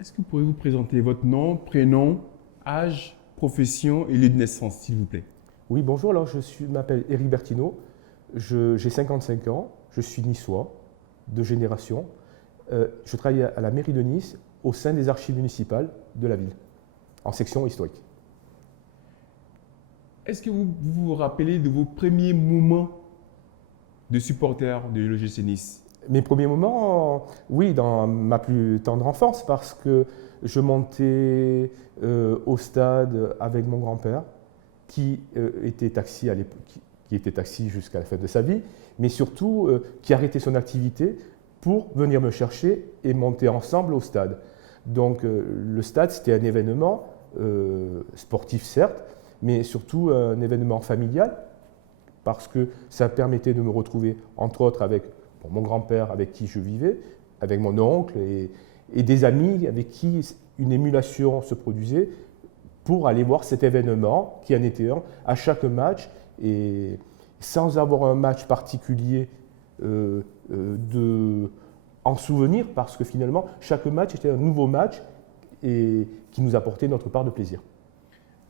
Est-ce que vous pourriez vous présenter votre nom, prénom, âge, profession et lieu de naissance, s'il vous plaît? Oui, bonjour, alors m'appelle Éric Bertineau, j'ai 55 ans, je suis niçois, de génération. Je travaille à la mairie de Nice, au sein des archives municipales de la ville, en section historique. Est-ce que vous rappelez de vos premiers moments de supporter de l'OGC Nice? Mes premiers moments, oui, dans ma plus tendre enfance, parce que je montais au stade avec mon grand-père, qui était taxi à l'époque, qui était taxi jusqu'à la fin de sa vie, mais surtout qui arrêtait son activité pour venir me chercher et monter ensemble au stade. Donc le stade, c'était un événement sportif certes, mais surtout un événement familial, parce que ça permettait de me retrouver, entre autres, avec mon grand-père avec qui je vivais, avec mon oncle et des amis avec qui une émulation se produisait pour aller voir cet événement qui en était un à chaque match, et sans avoir un match particulier en souvenir, parce que finalement chaque match était un nouveau match et qui nous apportait notre part de plaisir.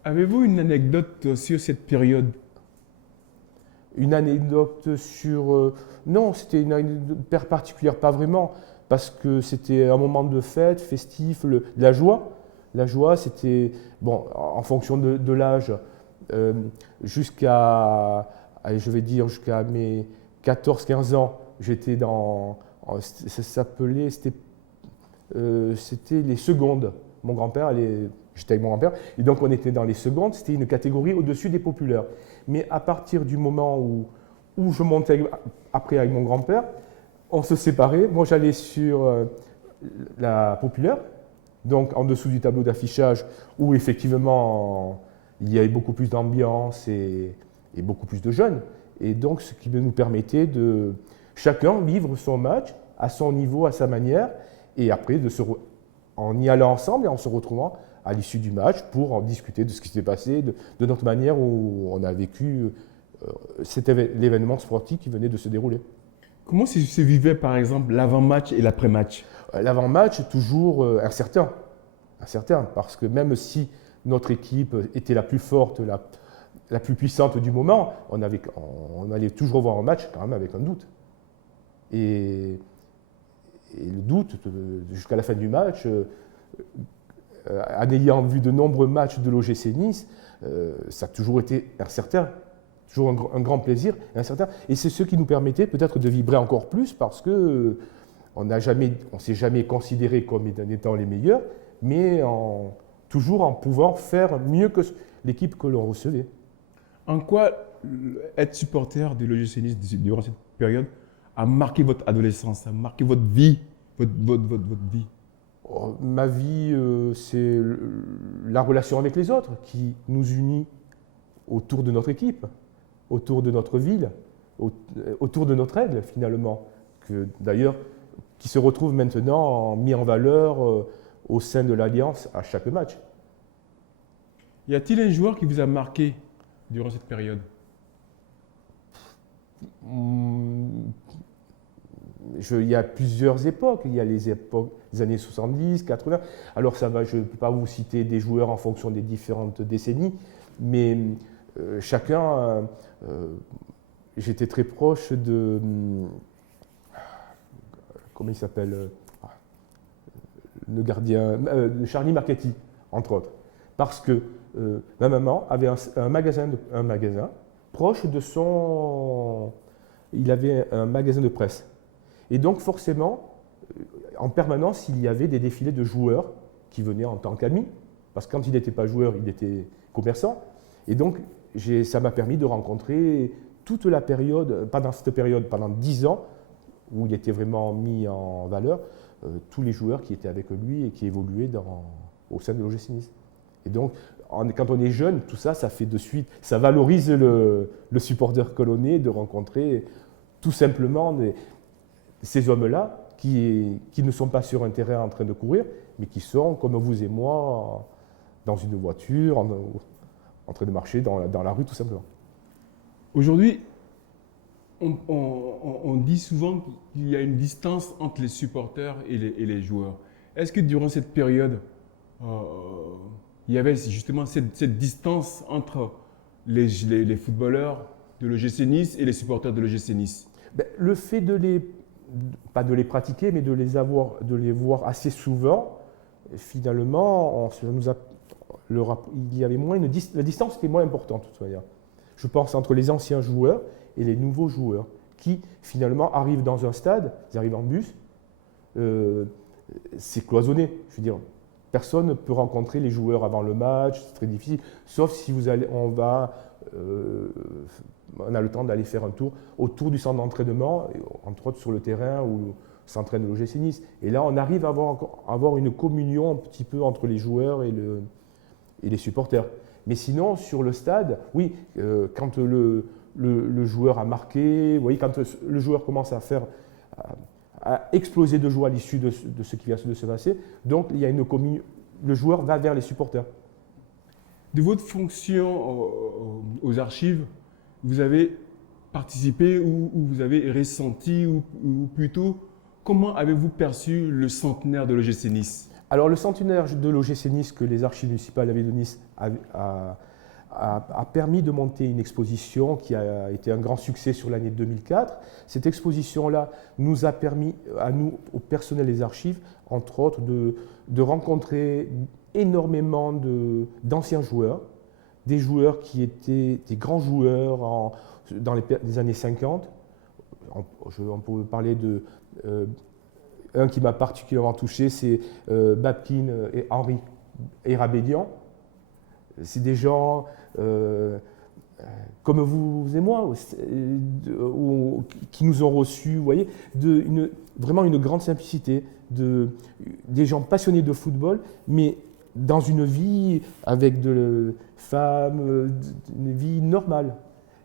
Avez-vous une anecdote sur cette période? Une anecdote sur... non, c'était une anecdote particulière, pas vraiment, parce que c'était un moment de fête, festif, de la joie. La joie, c'était, bon, en fonction de l'âge, jusqu'à, allez, je vais dire, jusqu'à mes 14-15 ans, j'étais ça s'appelait, c'était les secondes. Mon grand-père, j'étais avec mon grand-père, et donc on était dans les secondes, c'était une catégorie au-dessus des populaires. Mais à partir du moment où je montais après avec mon grand-père, on se séparait. Moi, j'allais sur la populaire, donc en dessous du tableau d'affichage, où effectivement il y avait beaucoup plus d'ambiance et beaucoup plus de jeunes. Et donc, ce qui nous permettait de chacun vivre son match à son niveau, à sa manière, et après en y allant ensemble et en se retrouvant à l'issue du match pour en discuter de ce qui s'était passé, de notre manière où on a vécu l'événement sportif qui venait de se dérouler. Comment se vivait par exemple l'avant-match et l'après-match? L'avant-match, toujours incertain. Incertain, parce que même si notre équipe était la plus forte, la plus puissante du moment, on allait toujours voir un match quand même avec un doute. Et le doute, jusqu'à la fin du match, en ayant vu de nombreux matchs de l'OGC Nice, ça a toujours été incertain, toujours un grand plaisir incertain. Et c'est ce qui nous permettait peut-être de vibrer encore plus, parce que on ne s'est jamais considéré comme étant les meilleurs, mais toujours en pouvant faire mieux que l'équipe que l'on recevait. En quoi être supporter de l'OGC Nice durant cette période a marqué votre adolescence, a marqué votre vie, votre vie? Ma vie, c'est la relation avec les autres qui nous unit autour de notre équipe, autour de notre ville, autour de notre aigle finalement, d'ailleurs qui se retrouve maintenant mis en valeur au sein de l'Alliance à chaque match. Y a-t-il un joueur qui vous a marqué durant cette période? Il y a plusieurs époques. Il y a les époques des années 70, 80. Alors ça va, je ne peux pas vous citer des joueurs en fonction des différentes décennies, mais chacun, j'étais très proche de, comment il s'appelle, le gardien, de Charlie Marchetti, entre autres. Parce que ma maman avait un magasin proche de son... Il avait un magasin de presse. Et donc forcément, en permanence, il y avait des défilés de joueurs qui venaient en tant qu'amis, parce que quand il n'était pas joueur, il était commerçant. Et donc, ça m'a permis de rencontrer toute la période, pas dans cette période, pendant 10 ans, où il était vraiment mis en valeur, tous les joueurs qui étaient avec lui et qui évoluaient au sein de l'OGC Nice. Et donc, quand on est jeune, tout ça, ça fait de suite, ça valorise le supporter que l'on est, de rencontrer tout simplement ces hommes-là qui ne sont pas sur un terrain en train de courir, mais qui sont, comme vous et moi, dans une voiture, en train de marcher dans la rue, tout simplement. Aujourd'hui, on dit souvent qu'il y a une distance entre les supporters et les joueurs. Est-ce que durant cette période, il y avait justement cette distance entre les footballeurs de l'OGC Nice et les supporters de l'OGC Nice? Ben, le fait pas de les pratiquer, mais de les voir assez souvent, finalement, il y avait moins la distance était moins importante, de toute manière. Je pense entre les anciens joueurs et les nouveaux joueurs qui, finalement, arrivent dans un stade, ils arrivent en bus, c'est cloisonné. Je veux dire, personne ne peut rencontrer les joueurs avant le match, c'est très difficile, sauf si on a le temps d'aller faire un tour autour du centre d'entraînement, entre autres sur le terrain où s'entraîne l'OGC Nice. Et là, on arrive à avoir une communion un petit peu entre les joueurs et les supporters. Mais sinon, sur le stade, oui, quand le joueur a marqué, vous voyez, quand le joueur commence à exploser de joie à l'issue de ce qui vient de se passer, donc il y a une communion, le joueur va vers les supporters. De votre fonction aux archives, vous avez participé ou vous avez ressenti, ou plutôt, comment avez-vous perçu le centenaire de l'OGC Nice? Alors, le centenaire de l'OGC Nice que les archives municipales de la ville de Nice a permis de monter une exposition qui a été un grand succès sur l'année 2004. Cette exposition-là nous a permis, à nous, au personnel des archives, entre autres, de rencontrer énormément d'anciens joueurs, des joueurs qui étaient des grands joueurs dans les années 50. On peut parler de... un qui m'a particulièrement touché, c'est Babkin et Henri Rabédian. C'est des gens comme vous et moi, qui nous ont reçus, vous voyez, vraiment une grande simplicité, des gens passionnés de football, mais dans une vie avec de femmes, une vie normale,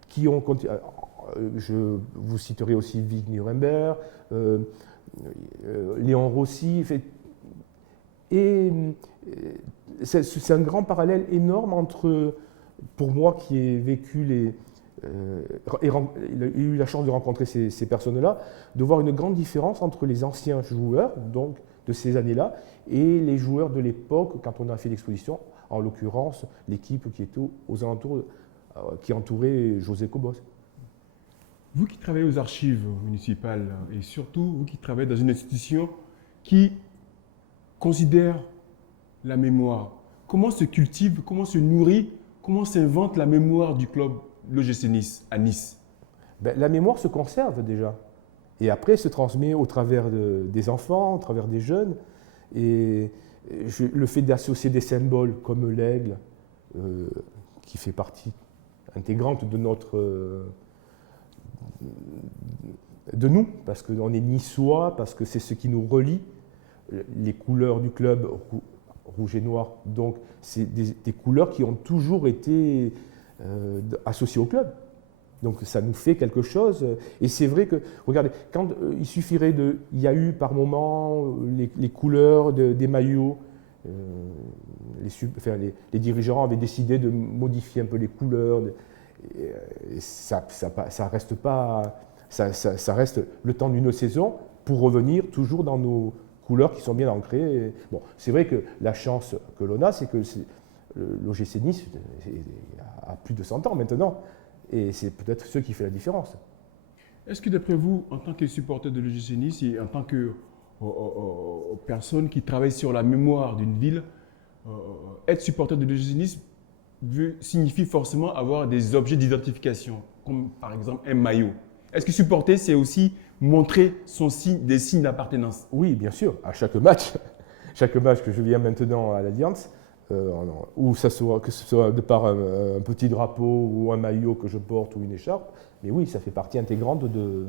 qui ont continué. Je vous citerai aussi Vic Nuremberg, Léon Rossi. Et c'est un grand parallèle énorme entre, pour moi qui ai vécu eu la chance de rencontrer ces personnes-là, de voir une grande différence entre les anciens joueurs donc, de ces années-là et les joueurs de l'époque quand on a fait l'exposition, en l'occurrence l'équipe qui était aux alentours, qui entourait José Cobos. Vous qui travaillez aux archives municipales et surtout vous qui travaillez dans une institution qui considère la mémoire, comment se cultive, comment se nourrit, comment s'invente la mémoire du club l'OGC Nice à Nice? La mémoire se conserve déjà et après se transmet au travers des enfants, au travers des jeunes. Et le fait d'associer des symboles comme l'aigle, qui fait partie intégrante de nous, parce qu'on est niçois, parce que c'est ce qui nous relie, les couleurs du club rouge et noir, donc c'est des couleurs qui ont toujours été associées au club. Donc ça nous fait quelque chose. Et c'est vrai que, regardez, quand il y a eu par moment les couleurs des maillots, les dirigeants avaient décidé de modifier un peu les couleurs. Et ça reste pas, ça reste le temps d'une saison pour revenir toujours dans nos couleurs qui sont bien ancrées. Bon, c'est vrai que la chance que l'on a, c'est que l'OGC Nice a plus de 100 ans maintenant. Et c'est peut-être ce qui fait la différence. Est-ce que d'après vous, en tant que supporter de l'OGC Nice et en tant que personne qui travaille sur la mémoire d'une ville, être supporter de l'OGC Nice signifie forcément avoir des objets d'identification, comme par exemple un maillot. Est-ce que supporter, c'est aussi montrer des signes d'appartenance? Oui, bien sûr. À chaque match que je viens maintenant à l'Alliance, que ce soit de par un petit drapeau ou un maillot que je porte ou une écharpe, mais oui, ça fait partie intégrante de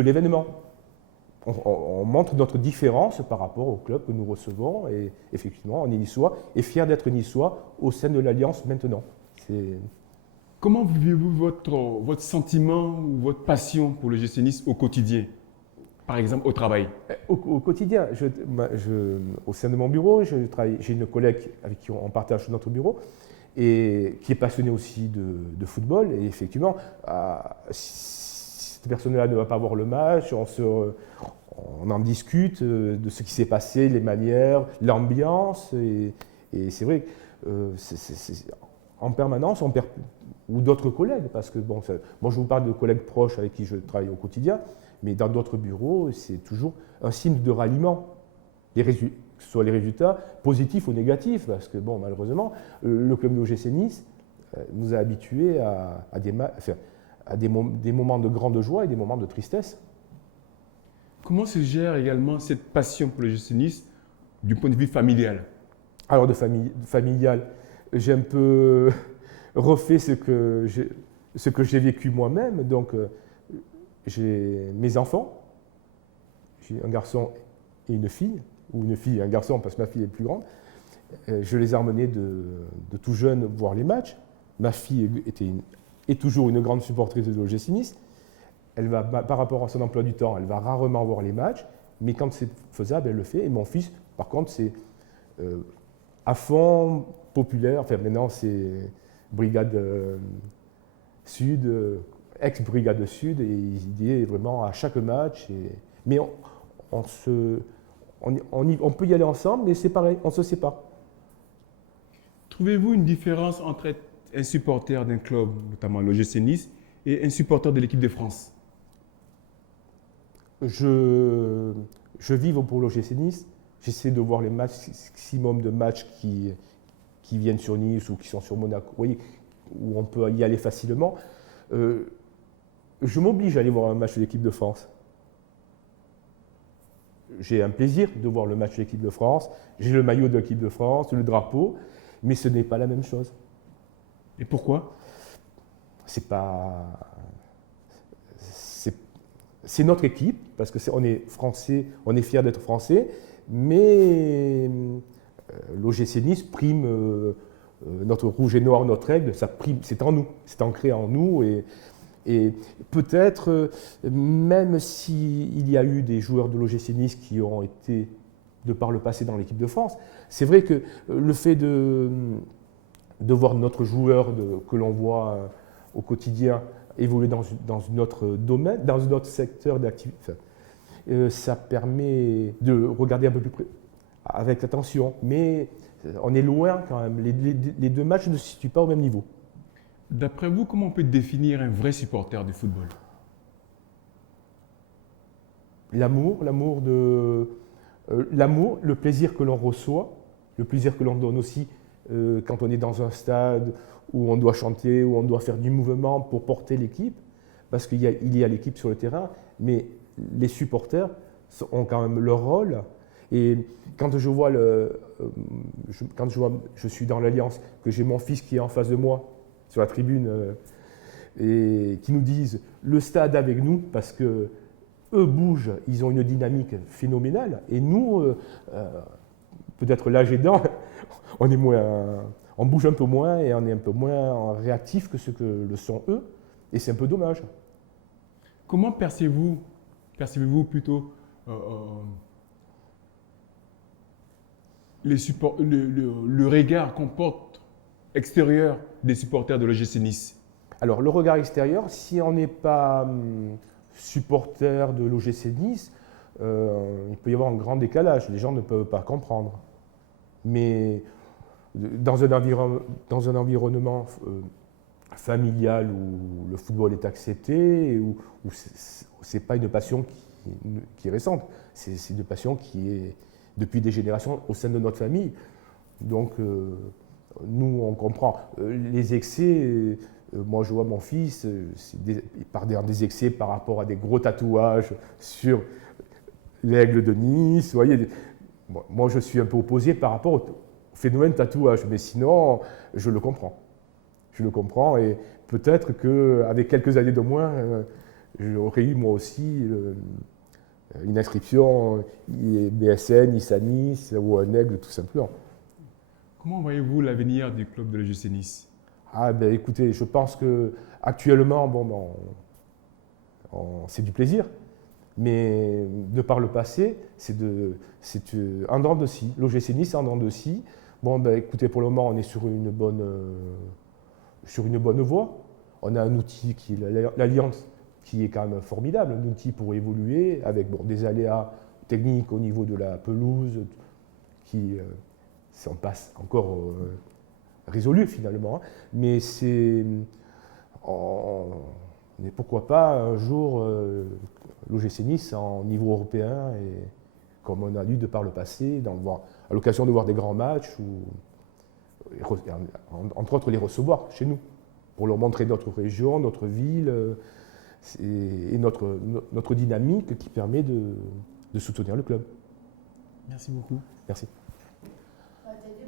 l'événement. On montre notre différence par rapport au club que nous recevons et effectivement, on est niçois et fier d'être niçois au sein de l'Alliance maintenant. Comment vivez-vous votre sentiment ou votre passion pour le GC Nice au quotidien? Par exemple, au travail? Au quotidien, au sein de mon bureau, j'ai une collègue avec qui on partage notre bureau et qui est passionnée aussi de football. Et effectivement, si cette personne-là ne va pas voir le match, on en discute de ce qui s'est passé, les manières, l'ambiance. Et c'est vrai, en permanence, on perd, ou d'autres collègues, parce que bon, moi je vous parle de collègues proches avec qui je travaille au quotidien, mais dans d'autres bureaux, c'est toujours un signe de ralliement, que ce soit les résultats positifs ou négatifs, parce que bon, malheureusement, le club de l'OGC Nice nous a habitués à des moments de grande joie et des moments de tristesse. Comment se gère également cette passion pour le l'OGC Nice du point de vue familial? Alors, de familial, j'ai un peu refait ce que j'ai vécu moi-même. Donc, j'ai mes enfants, j'ai un garçon et une fille, ou une fille et un garçon parce que ma fille est plus grande. Je les ai emmenés de tout jeune voir les matchs. Ma fille est toujours une grande supportrice de l'OGC Nice. Elle va, par rapport à son emploi du temps, elle va rarement voir les matchs, mais quand c'est faisable, elle le fait. Et mon fils, par contre, c'est à fond populaire. Enfin, maintenant, c'est Brigade Sud, ex-Brigade Sud, et il y est vraiment à chaque match. Mais on peut y aller ensemble, mais c'est pareil, on ne se sépare. Trouvez-vous une différence entre être un supporter d'un club, notamment l'OGC Nice, et un supporter de l'équipe de France? Je vive pour l'OGC Nice. J'essaie de voir les maximum de matchs qui viennent sur Nice ou qui sont sur Monaco, oui, où on peut y aller facilement. Je m'oblige à aller voir un match de l'équipe de France. J'ai un plaisir de voir le match de l'équipe de France. J'ai le maillot de l'équipe de France, le drapeau, mais ce n'est pas la même chose. Et pourquoi? C'est notre équipe, parce qu'on est français, on est fiers d'être français, mais l'OGC Nice prime notre rouge et noir, notre aigle, ça prime, c'est en nous, c'est ancré en nous. Et peut-être, même s'il y a eu des joueurs de l'OGC Nice qui ont été, de par le passé, dans l'équipe de France, c'est vrai que le fait de voir notre joueur que l'on voit au quotidien évoluer dans un autre domaine, dans un autre secteur d'activité, ça permet de regarder un peu plus près, avec attention. Mais on est loin quand même. Les deux matchs ne se situent pas au même niveau. D'après vous, comment on peut définir un vrai supporter de football? L'amour, le plaisir que l'on reçoit, le plaisir que l'on donne aussi quand on est dans un stade où on doit chanter, où on doit faire du mouvement pour porter l'équipe, parce qu'il y a l'équipe sur le terrain, mais les supporters ont quand même leur rôle. Et quand je vois je suis dans l'Alliance, que j'ai mon fils qui est en face de moi, sur la tribune, et qui nous disent le stade avec nous, parce que eux bougent, ils ont une dynamique phénoménale, et nous, peut-être l'âge aidant, on bouge un peu moins et on est un peu moins réactif que ce que le sont eux, et c'est un peu dommage. Comment percevez-vous plutôt le regard qu'on porte extérieur des supporters de l'OGC Nice? Alors, le regard extérieur, si on n'est pas supporter de l'OGC Nice, il peut y avoir un grand décalage. Les gens ne peuvent pas comprendre. Mais dans un environnement familial où le football est accepté, où ce n'est pas une passion qui est récente, c'est une passion qui est depuis des générations au sein de notre famille. Donc, nous, on comprend. Les excès, moi je vois mon fils, il part dans des excès par rapport à des gros tatouages sur l'aigle de Nice. Vous voyez, bon, moi je suis un peu opposé par rapport au phénomène tatouage, mais sinon, je le comprends. Je le comprends, et peut-être qu'avec quelques années de moins, j'aurais eu moi aussi une inscription BSN, Issa Nice ou un aigle tout simplement. Comment voyez-vous l'avenir du club de l'OGC Nice? Ah ben écoutez, je pense qu'actuellement, c'est du plaisir, mais de par le passé, c'est en dents de scie. L'OGC Nice est en dents de scie. Bon ben écoutez, pour le moment, on est sur une bonne voie. On a un outil qui est l'Alliance, qui est quand même formidable, un outil pour évoluer avec des aléas techniques au niveau de la pelouse qui sont pas encore résolus finalement, hein. Mais pourquoi pas un jour l'OGC Nice en niveau européen, et comme on a eu de par le passé, à l'occasion de voir des grands matchs, entre autres les recevoir chez nous, pour leur montrer notre région, notre ville et notre dynamique qui permet de soutenir le club. Merci beaucoup. Merci.